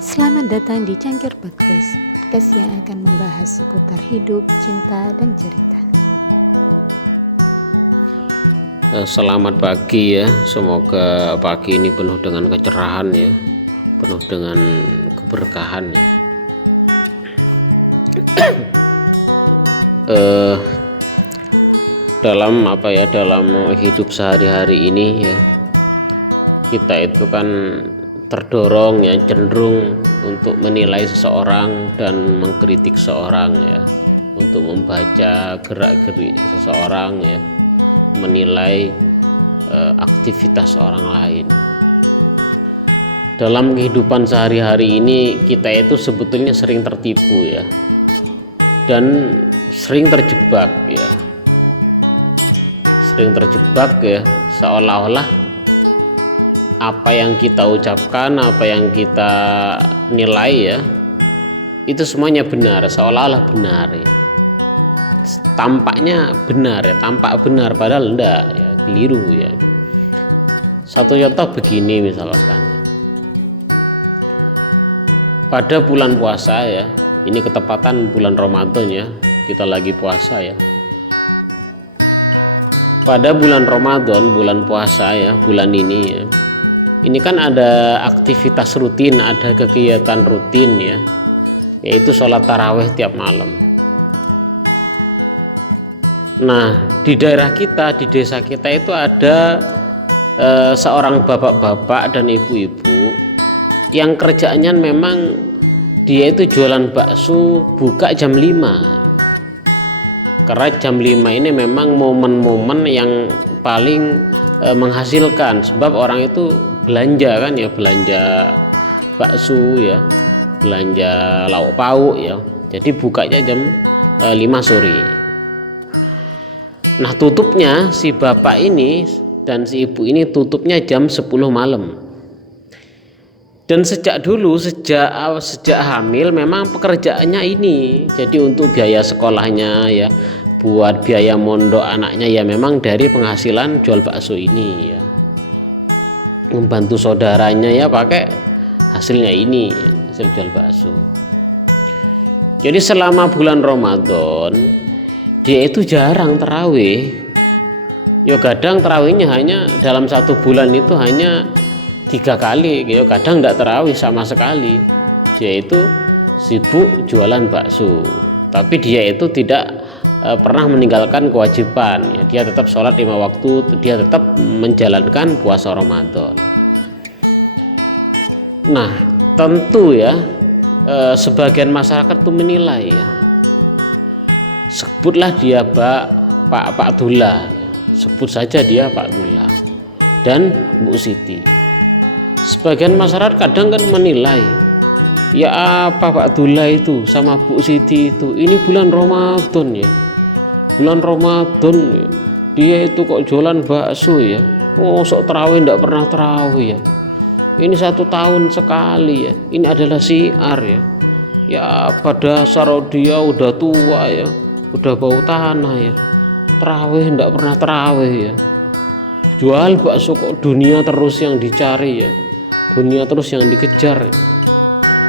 Selamat datang di Cangkir Podcast, podcast yang akan membahas seputar hidup, cinta, dan cerita. Selamat pagi ya, semoga pagi ini penuh dengan kecerahan ya, penuh dengan keberkahan ya. Dalam hidup sehari-hari ini ya, kita itu kan terdorong ya, cenderung untuk menilai seseorang dan mengkritik seseorang ya, untuk membaca gerak-gerik seseorang ya, menilai aktivitas orang lain. Dalam kehidupan sehari-hari ini kita itu sebetulnya sering tertipu ya, dan sering terjebak ya, seolah-olah apa yang kita ucapkan, apa yang kita nilai ya, itu semuanya benar, seolah-olah benar ya. Tampaknya benar ya, tampak benar padahal enggak ya, keliru ya. Satu contoh begini misalkan, pada bulan puasa ya, ini ketepatan bulan Ramadan ya, kita lagi puasa ya. Pada bulan Ramadan, bulan puasa ya, bulan ini ya, ini kan ada aktivitas rutin, ada kegiatan rutin ya, yaitu sholat tarawih tiap malam. Nah, di daerah kita, di desa kita itu ada seorang bapak-bapak dan ibu-ibu yang kerjaannya memang dia itu jualan bakso buka jam 5. Karena jam 5 ini memang momen-momen yang paling menghasilkan, sebab orang itu belanja kan ya, belanja bakso ya, belanja lauk pauk ya. Jadi bukanya jam 5 sore. Nah, tutupnya si bapak ini dan si ibu ini tutupnya jam 10 malam. Dan sejak dulu, sejak hamil memang pekerjaannya ini. Jadi untuk biaya sekolahnya ya, buat biaya mondok anaknya ya, memang dari penghasilan jual bakso ini ya. Membantu saudaranya ya pakai hasilnya ini, hasil jual bakso. Jadi selama bulan Ramadan dia itu jarang tarawih. Ya kadang tarawihnya hanya dalam satu bulan itu hanya 3 kali, ya kadang tidak tarawih sama sekali. Dia itu sibuk jualan bakso, tapi dia itu tidak pernah meninggalkan kewajiban ya. Dia tetap sholat 5 waktu, dia tetap menjalankan puasa Ramadan. Nah, tentu ya sebagian masyarakat itu menilai ya, sebutlah dia Pak Dullah, sebut saja dia Pak Dullah dan Bu Siti. Sebagian masyarakat kadang kan menilai, ya apa Pak Dullah itu sama Bu Siti itu, ini bulan Ramadan ya, bulan Ramadan ya, dia itu kok jualan bakso ya, sok tarawih enggak pernah tarawih ya, ini 1 tahun sekali ya, ini adalah syiar ya. Ya pada dasar dia udah tua ya, udah bau tanah ya, tarawih enggak pernah tarawih ya, jual bakso kok dunia terus yang dicari ya, dunia terus yang dikejar ya.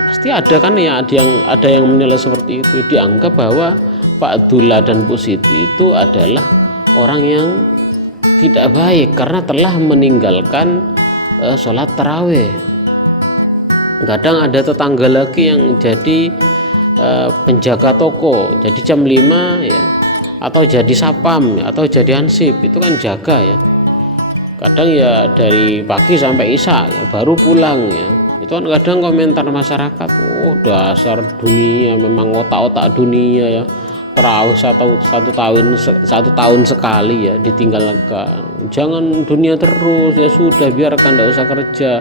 Pasti ada kan ya, ada yang menilai seperti itu, dianggap bahwa Pak Dullah dan Bu Siti itu adalah orang yang tidak baik karena telah meninggalkan sholat tarawih. Kadang ada tetangga lagi yang jadi penjaga toko, jadi jam 5 ya, atau jadi sapam atau jadi hansip, itu kan jaga ya. Kadang ya dari pagi sampai isya ya, baru pulang ya. Itu kan kadang komentar masyarakat, oh dasar dunia, memang otak-otak dunia ya, tarawih satu tahun sekali ya ditinggalkan. Jangan dunia terus ya, sudah biarkan, tidak usah kerja,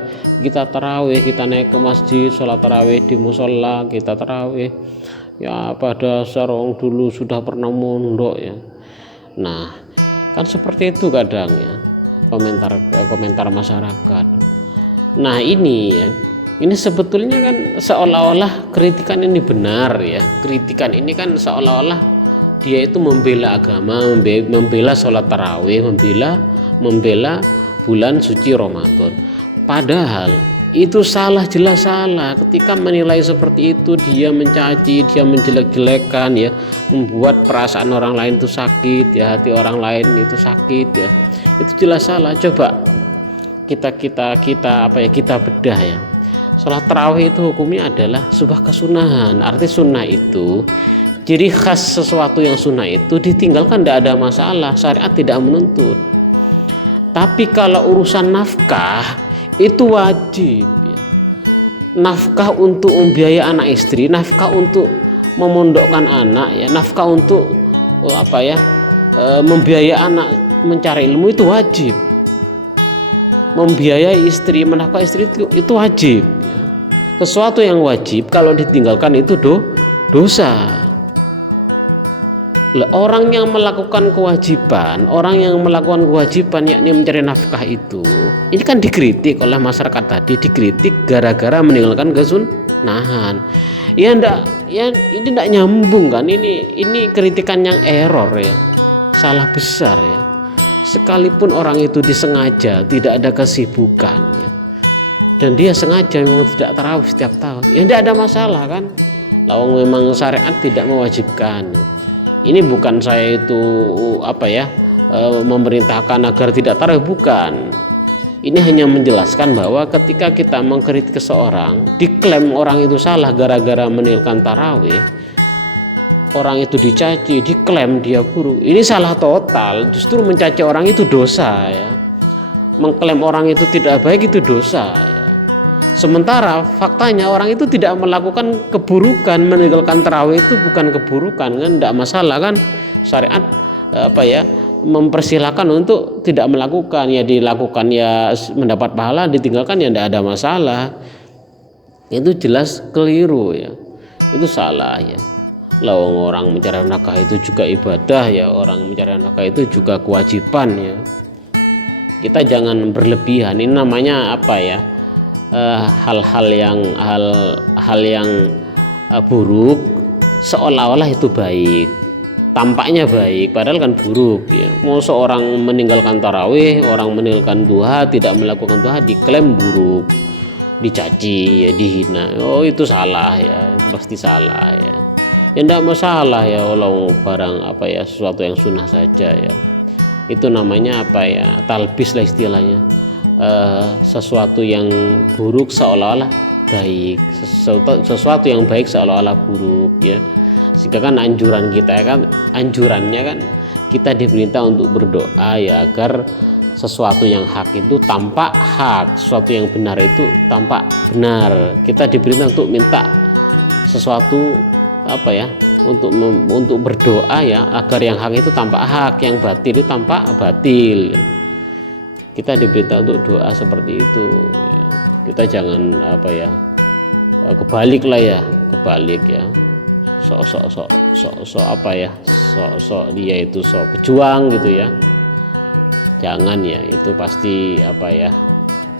kita tarawih, kita naik ke masjid, sholat tarawih di musola, kita tarawih ya. Pada dasar orang dulu sudah pernah mondok ya. Nah kan seperti itu kadang ya komentar masyarakat. Nah ini ya, ini sebetulnya kan seolah-olah kritikan ini benar ya, kritikan ini kan seolah-olah dia itu membela agama, membela sholat tarawih, membela bulan suci Ramadan. Padahal itu salah, jelas salah. Ketika menilai seperti itu, dia mencaci, dia menjelek-jelekan ya, membuat perasaan orang lain itu sakit ya, hati orang lain itu sakit ya, itu jelas salah. Coba kita bedah ya. Sholat tarawih itu hukumnya adalah sebuah kesunahan. Arti sunnah itu ciri khas sesuatu yang sunnah itu ditinggalkan tidak ada masalah, syariat tidak menuntut. Tapi kalau urusan nafkah itu wajib ya. Nafkah untuk membiayai anak istri, nafkah untuk memondokkan anak ya, nafkah untuk membiayai anak mencari ilmu itu wajib. Membiayai istri, menafkahi istri itu wajib ya. Sesuatu yang wajib kalau ditinggalkan itu dosa. Orang yang melakukan kewajiban yakni mencari nafkah itu, ini kan dikritik oleh masyarakat tadi, dikritik gara-gara meninggalkan kesunahan. Ya ini tidak nyambung kan, ini kritikan yang error ya, salah besar ya. Sekalipun orang itu disengaja tidak ada kesibukan ya, dan dia sengaja memang tidak tarawih setiap tahun, ya tidak ada masalah kan. Lawang memang syariat tidak mewajibkan. Ini bukan saya itu memerintahkan agar tidak tarawih, bukan. Ini hanya menjelaskan bahwa ketika kita mengkritik seseorang, diklaim orang itu salah gara-gara meninggalkan tarawih, orang itu dicaci, diklaim dia buruk, ini salah total. Justru mencaci orang itu dosa ya, mengklaim orang itu tidak baik itu dosa ya. Sementara faktanya orang itu tidak melakukan keburukan, meninggalkan tarawih itu bukan keburukan kan, tidak masalah kan. Syariat mempersilahkan untuk tidak melakukan, ya dilakukan ya mendapat pahala, ditinggalkan ya tidak ada masalah. Itu jelas keliru ya, itu salah ya. Orang mencari nafkah itu juga ibadah ya, orang mencari nafkah itu juga kewajiban ya. Kita jangan berlebihan. Ini namanya hal-hal yang buruk seolah-olah itu baik, tampaknya baik padahal kan buruk ya. Mau seorang meninggalkan tarawih, orang meninggalkan duha, tidak melakukan duha, diklaim buruk, dicaci ya, dihina. Oh itu salah ya, pasti salah ya. Ya tidak masalah ya, kalau barang sesuatu yang sunnah saja ya, itu namanya talbis lah istilahnya. Sesuatu yang buruk seolah-olah baik, sesuatu yang baik seolah-olah buruk ya. Sehingga kan anjurannya kan kita diperintah untuk berdoa ya, agar sesuatu yang hak itu tampak hak, sesuatu yang benar itu tampak benar. Kita diperintah untuk minta sesuatu untuk berdoa ya, agar yang hak itu tampak hak, yang batil itu tampak batil. Kita diberitahu untuk doa seperti itu ya. Kita jangan kebalik ya, sok dia itu sok pejuang gitu ya. Jangan ya, itu pasti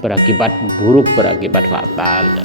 berakibat buruk, berakibat fatal ya.